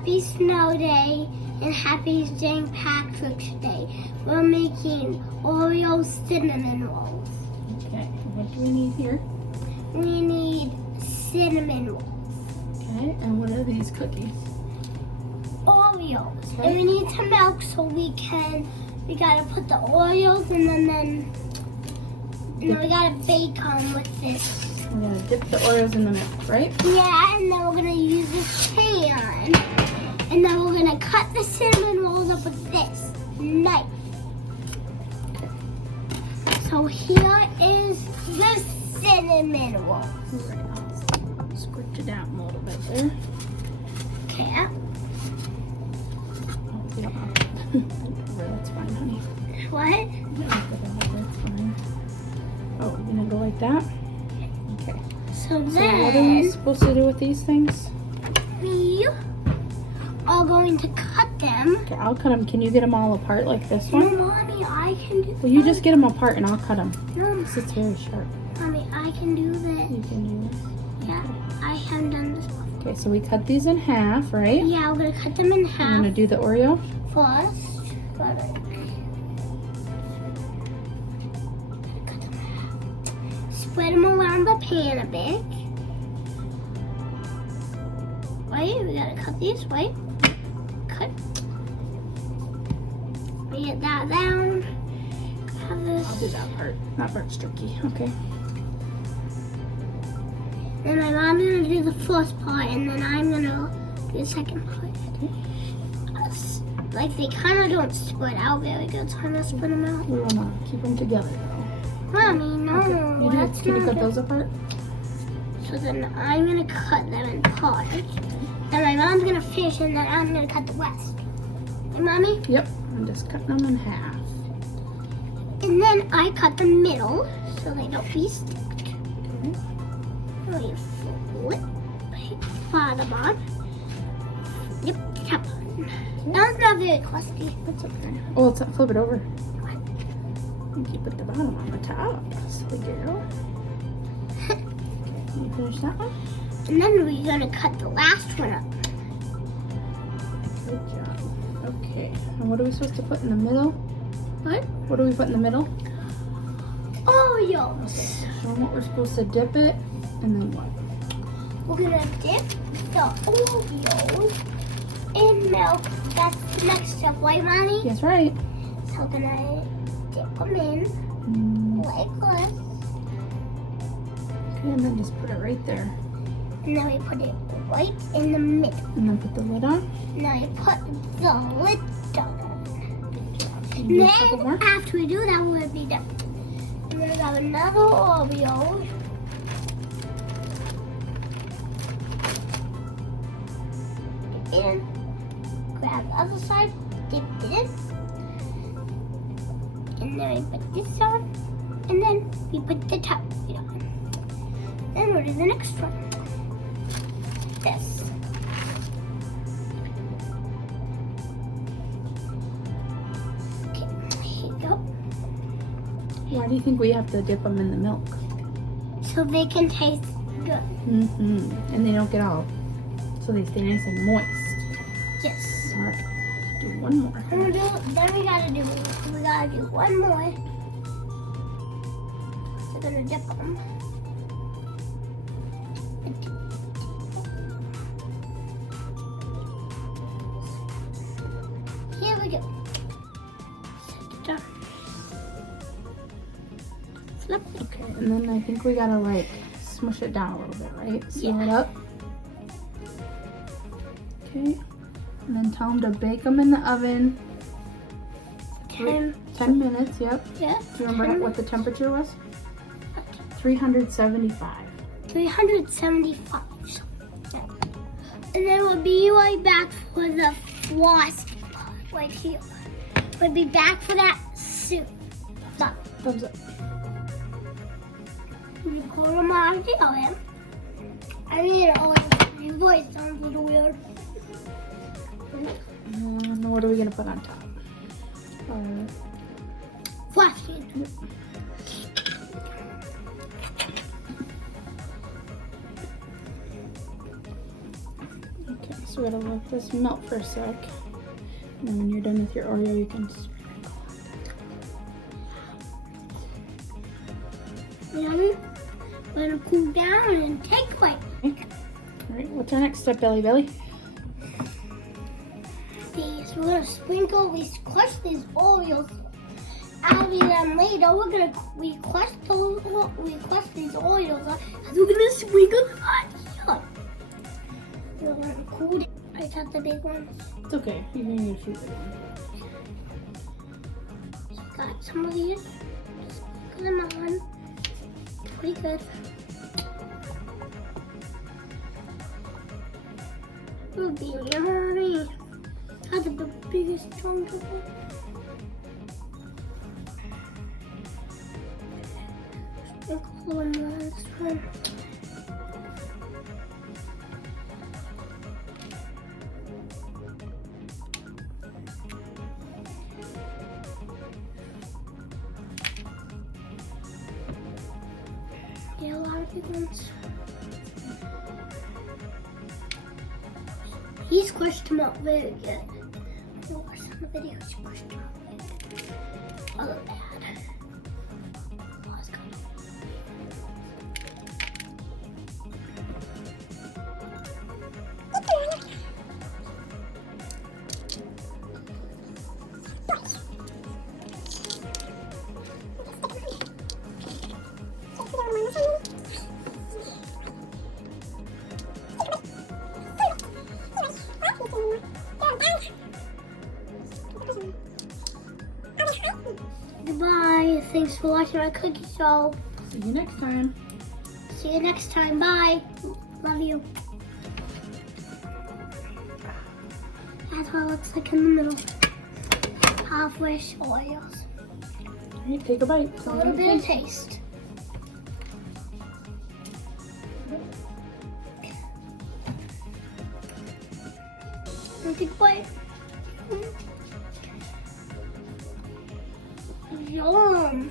Happy Snow Day and Happy St. Patrick's Day. We're making Oreo cinnamon rolls. Okay, what do we need here? We need cinnamon rolls. Okay, and what are these cookies? Oreos. Okay. And we need some milk so we gotta put the Oreos and then we gotta bake them with this. We're gonna dip the Oreos in the milk, right? Yeah, and then we're gonna use this pan. And then we're gonna cut the cinnamon rolls up with this knife. So here is the cinnamon roll. Right, I'll squirt it down a little bit there. Okay. Oh, you don't have to. That's fine, honey. What? That's fine. Oh, you're gonna go like that? Okay. So So what are we then supposed to do with these things? we are going to cut them. Okay, I'll cut them. Can you get them all apart like this No, one? Mommy, I can do Well, you just get them apart and I'll cut them. No, This is very sharp. Mommy, I can do this. You can do this. Yeah, I haven't done this before. Okay, so we cut these in half, right? Yeah, we're gonna cut them in I'm half gonna do the Oreo. first. Cut them in half. Spread them around the pan a bit. Right, we gotta cut these, right? Cut. We get that down. Have this. I'll do that part. That part's tricky. Okay. Then my mom's gonna do the first part, and then I'm gonna do the second part. Like they kind of don't spread out very good, so I'm gonna spread them out. We wanna keep them together though. Mommy, no, Okay. You that's can you not cut good. those apart? So then I'm gonna cut them in parts, and my mom's gonna finish, and then I'm gonna cut the rest. Hey, Mommy? Yep. I'm just cutting them in half. And then I cut the middle, so they don't be stuck. We flip bottom on. Yep, top on. That's not very crusty. That's okay. Oh, let's flip it over. And you put the bottom on the top. Silly girl. Can you finish that one? And then we're gonna cut the last one up. Good job. Okay. And what are we supposed to put in the middle? What? What do we put in the middle? Oreos. Show them what we're supposed to dip it, and then what? We're gonna dip the Oreos in milk. That's the next step, right, Mommy? Yes, right. So we're gonna dip them in like this. Okay, and then just put it right there. And then we put it right in the middle. And then put the lid on. Now you put the lid on. Can you do a couple Then, more? after we do that, we'll be done. And then we have another Oreo. Dip it in. Grab the other side. Dip it in. And then we put this on. And then we put the top lid on. Then we'll do the next one. This. Why do you think we have to dip them in the milk? So they can taste good. Mm-hmm. And they don't get all, so they stay nice and moist. Yes. All right. Do one more. Then we gotta do one more. So we're gonna dip them. Here we go. Set it down. Flip it. Okay, and then I think we gotta like smush it down a little bit, right? Seal it Yeah. up. Okay, and then tell them to bake them in the oven. 10 minutes, yep. Yeah. Do you remember what the temperature was? 375. 375. And then we'll be right back for the frosting part right here. We'll be back for that soon. Stop. Thumbs up. You pull them out of the oven. I mean, your voice sounds a little weird. And what are we gonna put on top? Frosting. Okay, so So we gotta let this melt for a sec. And then when you're done with your Oreo, you can sprinkle it. Then let it cool down and take away. Alright, what's our next step, Ellie Belly? These, we're gonna sprinkle, we crush these Oreos. Add them later. We crush these Oreos and we're gonna sprinkle them on here. We're gonna cool it. I got the big ones. It's okay. You're gonna need a few big ones. So got some of these. Just put them on. Pretty good. Oh, baby, mommy. That's the biggest chunk of it. Sprinkle one more this one. Yeah, a lot of big ones. He squished them out very good. I watched some of the videos, he squished them out very good. Oh, bad. Oh, it's gone. Goodbye. Thanks for watching my cookie show. See you next time. See you next time. Bye. Love you. That's what it looks like in the middle. Halfway Oreos. Alright, take a bite. A little bit of taste. Take a bite. Yum.